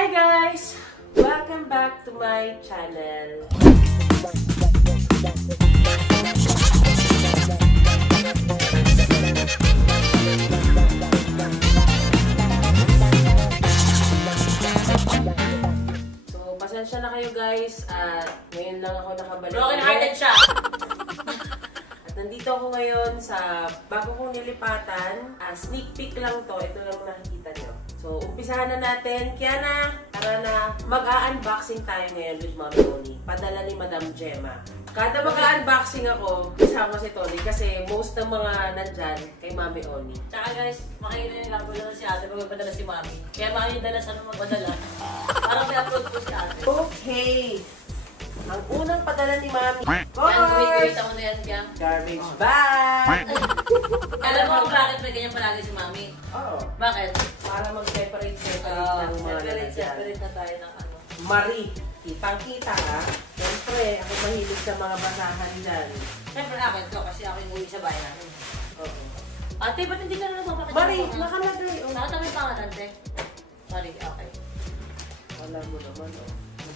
Hi guys! Welcome back to my channel. So, pasensya na kayo guys at ngayon lang ako nakabalik. Broken hearted siya! At nandito ako ngayon sa bago kong nilipatan. Sneak peek lang to. Ito lang nakikita nyo. So, umpisahan na natin. Kaya na, tara na, mag-a-unboxing tayo ngayon with Mami Oni. Padala ni Madam Gemma. Kada mag-a-unboxing ako, kasama si Tony kasi most ng mga nandyan kay Mami Oni. Tsaka guys, makikita nyo lang po na si ate magpadala si Mami. Kaya Mami yung dalas ano magpadala. Parang may upload po si ate. Okay! Ang unang padala ni Mami. Yan, gawin ako na yan, Kaya. Garbage bag! Alam mo kung bakit may ganyan palagi si Mami? Oo. Bakit? Para mag-separate ng mga nandyan. Separate na tayo ng ano. Marie, kitang-kita ha. Siyempre, ako mahilig sa mga basahan dyan. Siyempre akin to kasi ako yung uwi sa bahay namin. Oo. Ate, ba't hindi ka na nagpapakita? Marie, nakalagay. Nakita mo yung pangalan, te? Marie, okay. Alam mo naman, oh.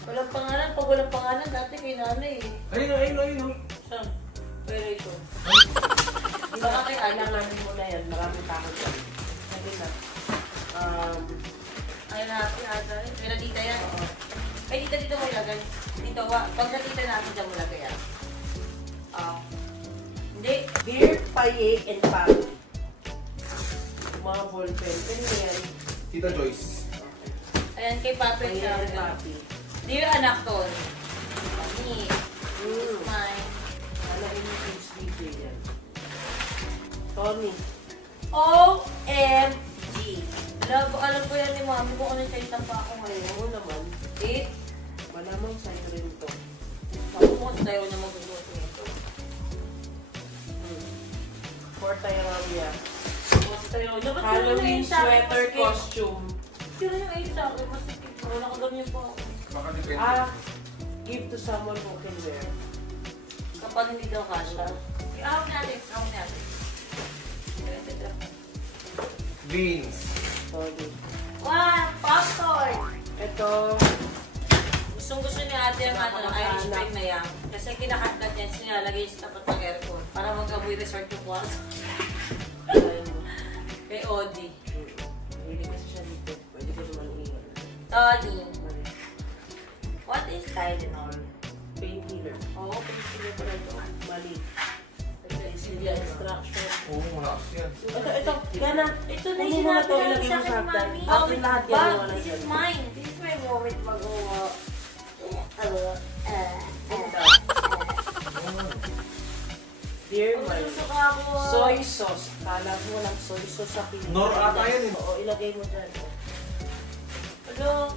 Walang pangalan. Pag walang pangalan, dati kay nanay eh. Ayun. Saan? Pero ito. Baka kay alanganin mo na yan. Maraming tao dyan. Sabi na. Ayun na, ata. May natita yan. Ay, dito mo ilagay. Dito, pag natita natin dyan mo lagay yan. Hindi. Dear Paye and Family. Mga ballpen. Pwede na yan. Tita Joyce. Ayan, kay Papi. Paye and Papi. Dear anak ko. Mami. This is mine. Alain mo yung sleep yan. Tommy. OMG. Alam ko yan ni Mami kung ano yung kaitang pa ako ngayon. Oo naman. Eh? Malamang sa'yo rin to. Ako mo kasi tayo na magugusto nito. For Tayramia. Halloween Halloween sweater costume. Sino yung ayun sa akin? Mas wala ka ganyan po ako. Baka depende. Give to someone who can wear. Kapag hindi daw kasha. Ahawag natin. Beans. Sorry. Wow! Popcorn! Ito. Gusto ni ate yung Irish Spring na yan. Kasi kinakatkat niya, sinalagay sa tapat ng aircon. Para mag-amoy resort yung walls. Kay Odi. Hindi kasi siya dito. Pwede ko naman iwan. Tony. What is Tylenol? Painkiller. Oo, painkiller pala ito. Mali. Hindi Instruction. Oo, malakas yan. Ito. Yan na. Ito na Kunin yung mo na sinabi to, namin ilagay sa mo akin, sa Mami. hagdan. Akin lahat yan, Bag, wala this yan. is mine. This is my moment mag-uwa. Dear my Magsusok ako. soy sauce. Kala mo walang soy sauce sa Pilipinas. Nor ata yan eh. Oo, ilagay mo dyan. Ano?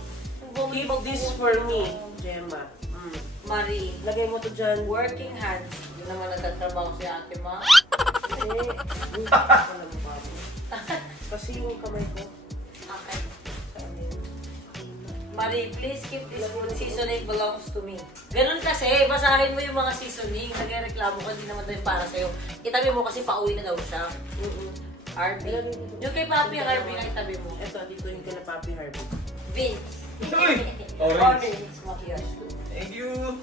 Keep this for me, Gemma. Marie. Lagay mo to dyan. Working hands. Hindi naman nagtatrabaho si ate, ma. Alam mo ba mo? Kasi yung kamay ko. Okay. Saan yun? Marie, please keep this food seasoning belongs to me. Ganun kasi, basahin mo yung mga seasoning. Nagreklamo ka, hindi naman tayo para sa'yo. Itabi mo kasi pauwi na daw siya. Harvey. Yung kay Papi, Harvey na itabi mo. Ito, dito yung kina Papi Harvey. Vince. Uy! Orange. Makiyash. Thank you.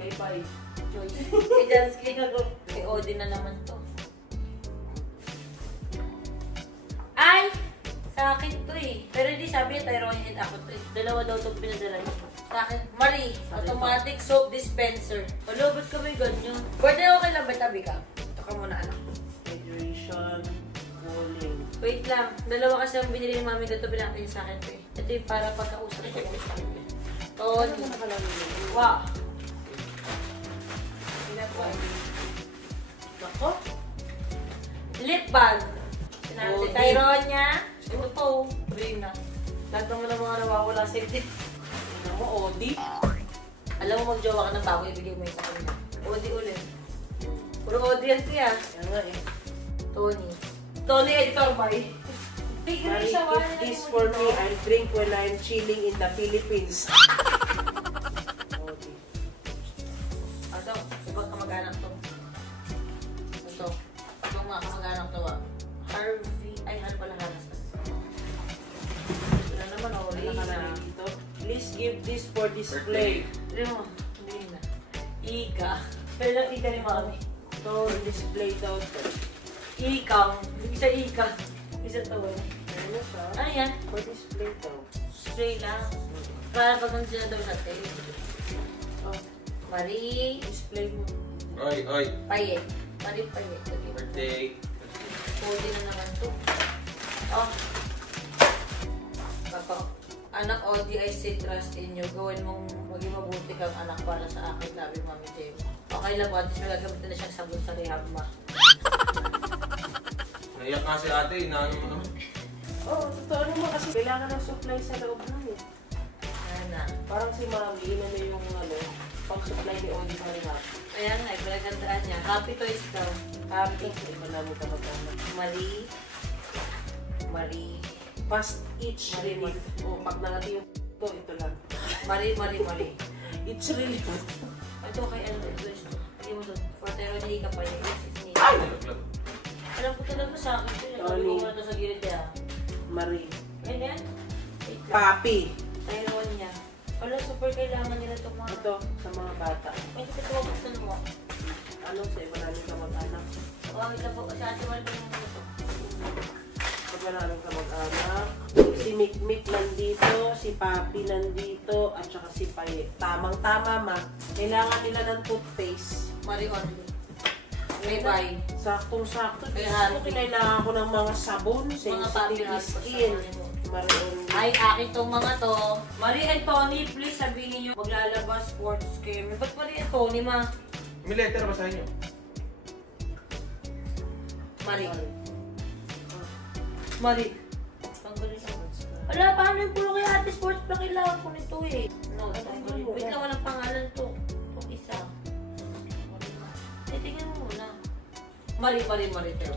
Kay Pai. Joyce. Kay Jansky. Kay Odin na naman to. Ay! Sa akin to eh. Pero hindi sabi niya, Tyrone and ako to eh. Dalawa daw itong pinadala niya. Sa akin, Marie, automatic soap dispenser. Hello, ba't ka may ganyan? Pwede okay lang ba tabi ka? Ito ka muna anak. Hydration. Cooling. Wait lang. Dalawa kasi ang binili ni Mami dito, binatay sa akin to eh. Ito yung para pagkausap ko. Ano mo nakalagay yun? Wow! Ginagawa eh. Nako. Lip balm. Sinabi Oh, si Tyrone niya. Ito po. Rin na. Lahat naman ng mga nawawala sa ito. Ano mo, Odi? Alam mo, mag-jowa ka ng bago, ibigay mo yun sa kanila. Odi ulit. Puro Odi yan siya. Yan nga eh. Tony. Tony, editor boy. Marie, keep this for me. I'll drink when I'm chilling in the Philippines. Odi. Ito, ibang kamag-anak to. Ito. Ibang mga kamag-anak to. Harvey. Ay, ano pala halas na. Marisa. nakalagay dito. Please give this for display. Hindi mo. Hindi na. Ika. Pero lang ika ni Mami. So, display daw to. Ikang. Hindi siya ika. Hindi siya tawag. Ano siya? Ano yan? For display daw. Spray lang. Para pag nandiyan daw sa tail. Oh, Marie. display mo. Oy, oy. Paye. Marie Paye. Birthday. Pwede na naman to. Oh. Papa. Anak Odi, I say trust in you. Gawin mong maging mabuti kang anak para sa akin. Sabi Mami Jem. Okay lang po. At least magagamitin na siyang sabon sa rehab ma. Naiyak nga si ate, inaano mo naman. Oo, totoo naman kasi kailangan ng supply sa loob nun eh. Ana. Parang si Mami, inano yung pang-supply ni Oli Marihap. Kaya nga, pinagandaan niya. Happy toys daw. Happy. Iba na mo kamag-anak. Marie. Marie. Fast itch Marie, relief. O, pag nangati yung ito lang. Marie, Marie, Marie. Itch relief. Ito kay ano, ito. Hindi mo doon. Fortero niya ka pa niya. Ay! Nalaglag. Alam ko talaga sa akin ito. Nagkabili ko na ito sa gilid niya. Marie. Ganyan. Wait lang. Papi. Tyrone niya. Wala, super kailangan nila itong mga... Ito, sa mga bata. May ito ito buksan mo. Ano sa maraming kamag-anak? Wag na po. Sa atin wala pa naman ito. Pag maraming kamag-anak. Si Mikmik nandito, si Papi nandito, at saka si Paye. Tamang-tama ma. Kailangan nila ng toothpaste. Marie only. Bye-bye. Saktong-sakto. Kaya Gusto ko kailangan ko ng mga sabon, Mga sensitive papilas. skin. Maroon. Ay, akin tong mga to. Marie and Tony, please sabihin nyo maglalabas sports game. Ba't Marie and Tony, ma? May letter ba sa inyo? Marie. Marie. Tanggalin ako. Wala, paano yung puro kay ate sports pa kailangan ko nito eh. No, tanggalin. Wait lang, walang pangalan to. Itong isa. Tingnan mo muna. Marie, pero.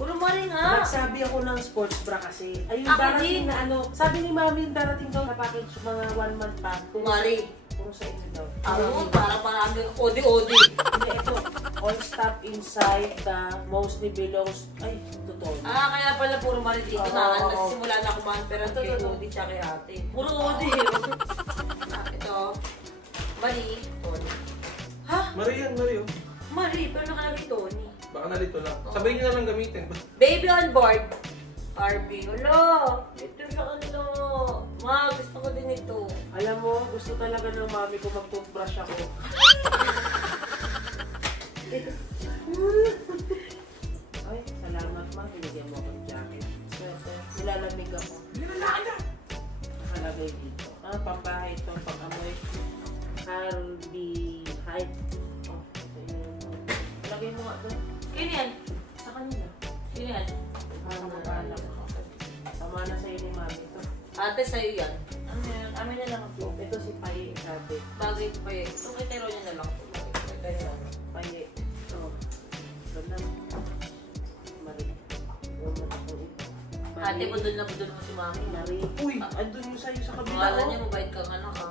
Puro Marie nga. Nagsabi ako ng sports bra kasi. Ayun, Ako darating din. na ano. Sabi ni Mami yung darating daw na package mga 1 month pack. Marie. Puro sa inyo daw. Ako, parang marami. Odi-odi. Hindi, ito. All stuff inside the mostly belongs. Ay, totoo. Kaya pala puro Marie dito Oo, na. oo. Nagsisimula na kumahan pero kay Odi tsaka kay ate. Puro Odi. Ito. Marie. Tony. Ha? Marian, Mario. Marie, pero nakalagay Tony. Baka nalito lang. Sabay niyo na lang gamitin. Baby on board. RB. Hello. Ito sa kanila. Ma, gusto ko din ito. Alam mo, gusto talaga ng Mami ko mag-toothbrush ako. Ay, salamat ma. Binigyan mo akong jacket. Sweater. Nilalamig ako. Nakalagay dito. Pambahay ito. Pang-amoy. RB height. Oh, ito yun. Lagay mo nga doon. Sino yan? Sa kanila. Sino yan? Anak. Tama na sa'yo ni Mami ito. Ate, sa'yo yan. Ano yan? Amin na lang ako. Ito si Paye, sabi. Bagay pa eh. Ito kay Tero niya na lang. Bagay pa kay Tero. Paye. Oh. Ganun. Marie. Ate, budol na budol mo si Mami. Marie. Uy! Andun yung sa'yo sa kabila. Pangalan oh. niya, mabait kang anak ha.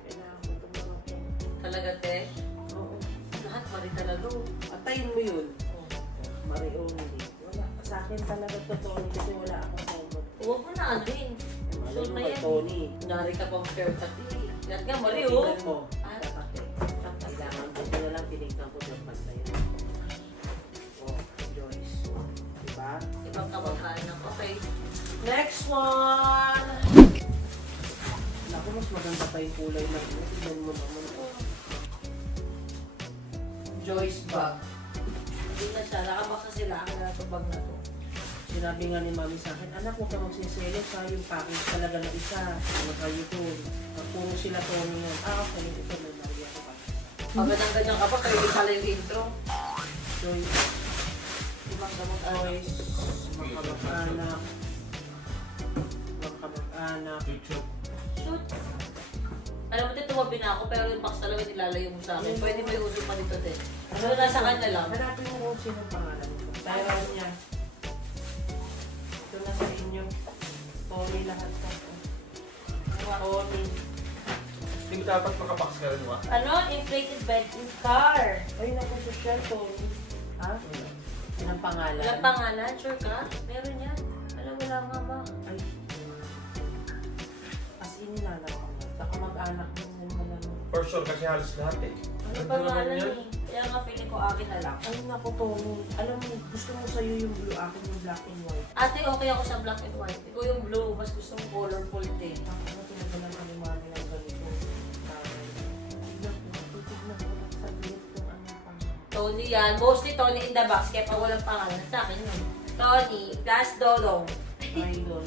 Kailangan ko itong mga pen. Talaga, te? Oo. Lahat, Marie talaga. Atayin mo yun. Oh. Marie only. Wala. Sa akin talaga to, Tony, kasi wala akong helmet. Huwag mo na ano yun. Malay Sure mo na kay yan. Tony. Kunyari ka pang fair cut eh. Yan nga, Marie oh. Tingnan mo. Ah. Kailangan ko na lang tinignan ko ng pantay. Oh, Joyce. Diba? Ibang kamag-anak. Okay. Next one! Naku, mas maganda pa yung kulay na ito. Tignan mo naman. Joyce bag. Hindi na siya. Nakabaksa sila. Ang na bag na to. Sinabi nga ni Mami sa akin, anak, huwag ka magsiselos ha, yung package talaga na isa. Ano kayo to? Puro sila Tony yan. Okay. Ito may Maria ko pa. Pagandang-ganyan ka pa, kayo din pala yung intro. Joyce. Ibang kamag-anak. Joyce. Mga kamag-anak. Mga kamag-anak. Shoot. Shoot. Alam mo, tumabi na ako, pero yung box talaga nilalayo mo sa akin. Pwede may uso pa dito din. Ano nasa kanya lang? Hanapin mo kung sino pangalan ko. Tyrone niya. Ito na sa inyo. Tony lahat ko. Tony. Hindi mo dapat makabox ka rin ba? Ano? Inflated bed in car. Ay, naku, social Tony. Ha? Anong pangalan? Walang pangalan, sure ka? Meron yan. wala nga ma. Ay, as in nilalaro ko na. Saka mag-anak mo yung malamang. For sure, kasi halos lahat eh. Ano pa nga eh. Kaya nga feeling ko akin na lang. Ay, naku, Tony. Alam mo, gusto mo sa'yo yung blue, akin yung black and white. Ate, okay ako sa black and white. Ikaw yung blue, mas gusto mong colorful din. Ako na pinagalan ka ni mami ng ganito. Titignan ko lang sa bit kung ano pang. Tony yan. Mostly Tony in the box. Kaya pag walang pangalan sa akin yun. Tony, plus Dodong. Ay, doon.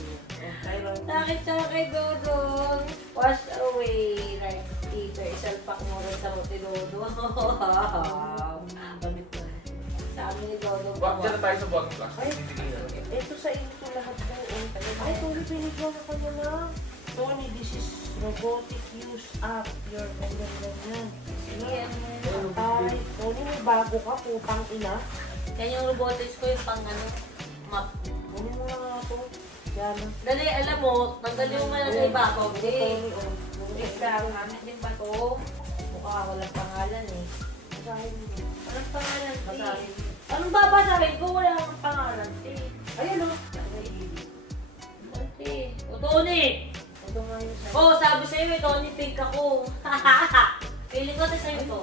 Tyron. Sakit kay Dodong. Wash away. Right, teacher. Isalpak mo rin sa rote Dodong. Damit na. Sa amin ni Dodong. Wag dyan na tayo sa buwag ng class. Ay. Bibigay na lang. Ito sa inyo ito lahat po. Ay, Tony, pinigyan na kanya na. Tony, this is robotic use app. Your ganyan. Sige, Ay, Tony, may bago ka, putang ina. yan yung robotics ko, yung pang ano, map. Ano mo nga ito? Yan. Dali, alam mo, tanggalin mo man sa iba ko. Tony, Eh, oh. extra, namin din ba ito? Mukha walang pangalan eh. Basahin mo. Walang pangalan, Basahin eh. mo. Anong babasahin ko? Wala akong pangalan, eh. Ayan o. Ate, o Tony! Ito nga yung sa'yo. Oh, sabi sa'yo eh, Tony, pink ako. Feeling ko ito sa'yo to.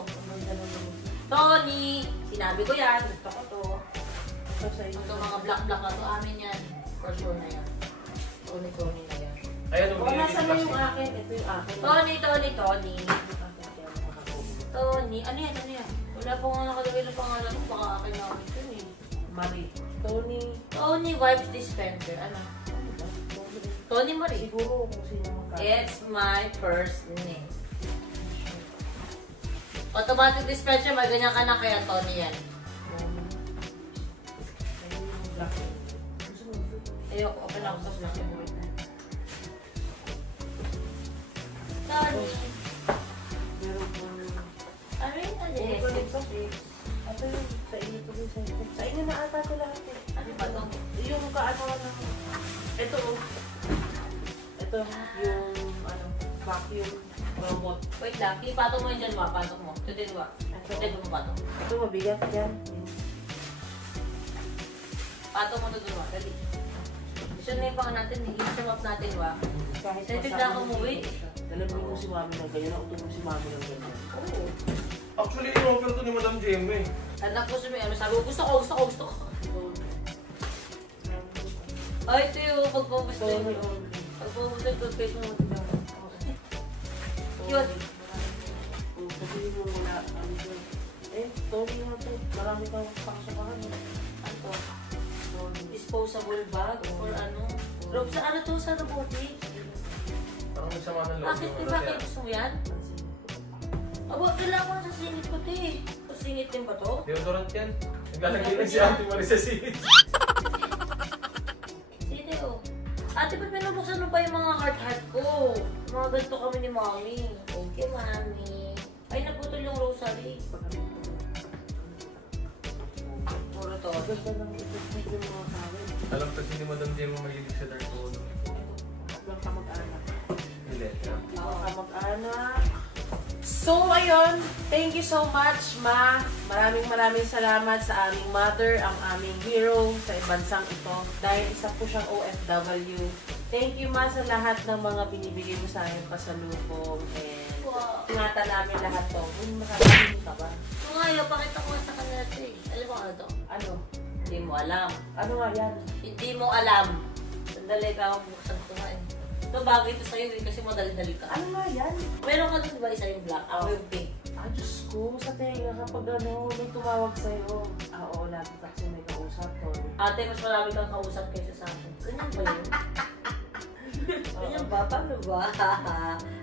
Tony! Sinabi ko yan, gusto ko to. Ito sa'yo. Ito mga black-black na to, amin yan. For sure na yan. Tony na yan. Ayan, O, binigay nasa ng na class yung eh. akin? Ito yung akin. Tony. Tony, ano yan? Wala po nga nakalagay ng pangalan mo, baka akin na ako ito eh. Marie. Tony. Tony wipes dispenser, ano? Tony Marie. Siguro kung sino magkakaroon. It's my first name. Automatic dispenser, may ganyan ka na kaya Tony yan. Ayoko, okay lang ako sa black and white na. Tony. Meron po. Ano yun? Ano yun? Ito yung sa inyo to sa inyo. Sa inyo na ata ito lahat eh. Ano ba ito? Yung kaano ng... Ito oh. Ito yung ano, vacuum robot. Wait lang, ipatong mo yun dyan, ma. Patong mo. Tudin mo. Tudin mo patong. Ito mabigat yan. Patong mo tudin mo. Dali. Gusto na yung pang natin, i-sum up natin, wa. Kahit Sa'yo masama bigla akong ng umuwi. dito siya. Dalamin mo si mami ng ganyan. Nauto mo si mami ng ganyan. Oo. Actually, in-offer to ni Madam JM eh. Anak ko sumi, ano sabi ko, gusto ko. Ay, ito yung pagpupusto yun. Pagpupusto yung toothpaste mo. Yun. Sabihin mo wala. Tony nga to. Marami kang paksapahan. Ano to? Disposable bag or ano? Rob, sa ano to sa robotic? Parang may sama ng loob. Bakit, yung di ano, ba kaya- kayo gusto mo yan? Aba, kailangan ko na sa singit ko, te. Sa singit din ba to? Deodorant yan. Naglalagay na si Auntie Marie sa singit. Sino oh? Ate, ba't pinabuksan mo pa yung mga heart-heart ko? Mga ganito kami ni Mami. Thank you, Mami. Ay, naputol yung rosary. Puro to. Ganda ng ipit yung mga kawin. Alam kasi ni Madam JM mahilig sa dark color. Huwag ka mag-anak. Yung letra. Huwag ka mag-anak. So, ayun. Thank you so much, Ma. Maraming salamat sa aming mother, ang aming hero sa bansang ito. Dahil isa po siyang OFW. Thank you, Ma, sa lahat ng mga binibigay mo sa amin pasalubong. And Wow. ingatan namin lahat to. Kung makakasin ka ba? Ito nga, yung pakita ko sa kanila ito eh. Alam mo ano to? Ano? Hindi mo alam. Ano nga yan? Hindi mo alam. Sandali ka ako buksan ko nga eh. Ito bagay ito sa'yo eh, kasi madali-dali ka. Ano nga yan? Meron ka doon, di ba, isa yung black, ako yung pink. Ah, Diyos ko, sa tenga kapag ano, may tumawag sa'yo. Ah, oo, lagi kasi may kausap to. Ate, mas marami kang kausap kaysa sa akin. Ganyan ba yun? Ganyan ba? Paano ba?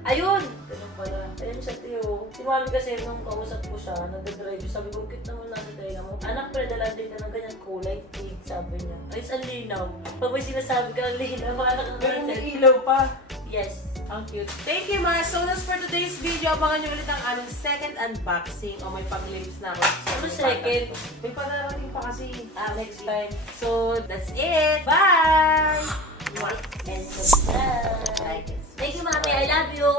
Ayun! Ganun pala. Ayun siya, Tiyo. Si Mami kasi nung kausap ko siya, nag-drive. Sabi ko, cute naman natin tayo mo. Anak, pala din ka ng ganyan kulay. Pink, sabi niya. Ay, ang linaw. Pag may sinasabi ka ang linaw, anak ka Pero may ilaw pa. Yes. Ang cute. Thank you, Ma. So, that's for today's video. Abangan nyo ulit ang aming second unboxing. O, may pag-lips na ako. Ano second? May padarating pa kasi next time. So, that's it. Bye! And subscribe. Thank you, Mami. I love you.